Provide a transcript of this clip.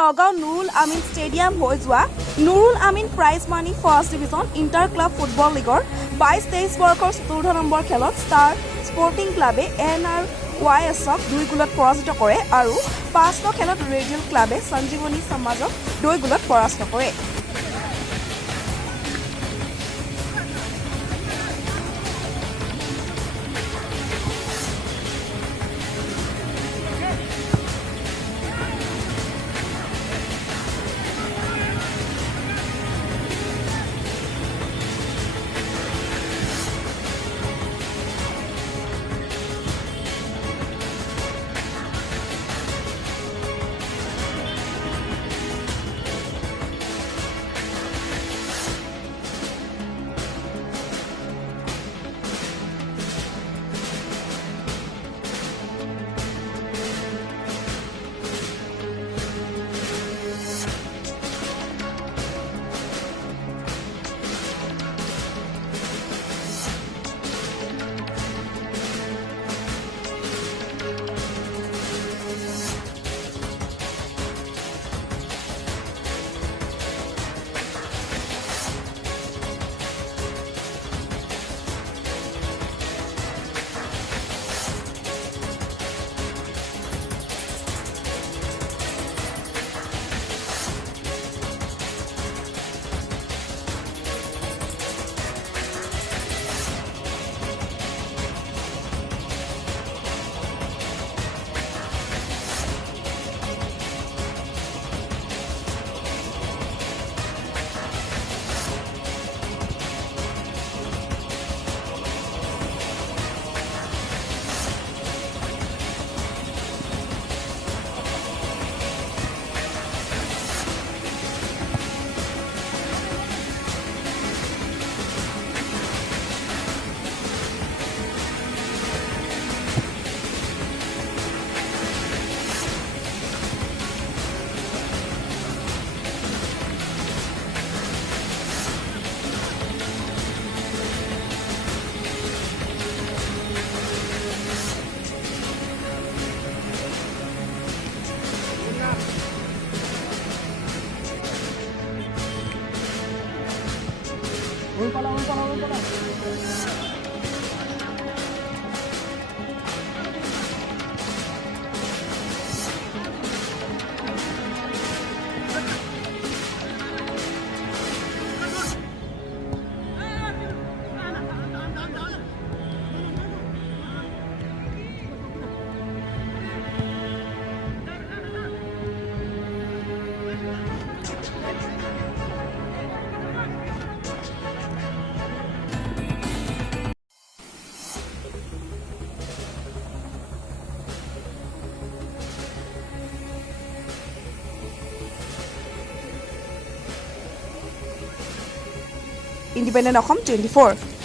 নগাঁও নুৰুল আমিন stadium হৈ যোৱা নুৰুল আমিন prize money first division inter club football লীগৰ 22-23 বৰ্ষৰ 4 নম্বৰ খেলত ষ্টাৰ স্পৰ্টিং ক্লাবে NRYSক 2 গোলত পৰাজিত কৰে আৰু 5 নং খেলত ৰেডিয়েল ক্লাবে সঞ্জীৱনী সমাজক 2 গোলত পৰাস্ত কৰে। ইণ্ডিপেণ্ডেণ্ট অসম 24।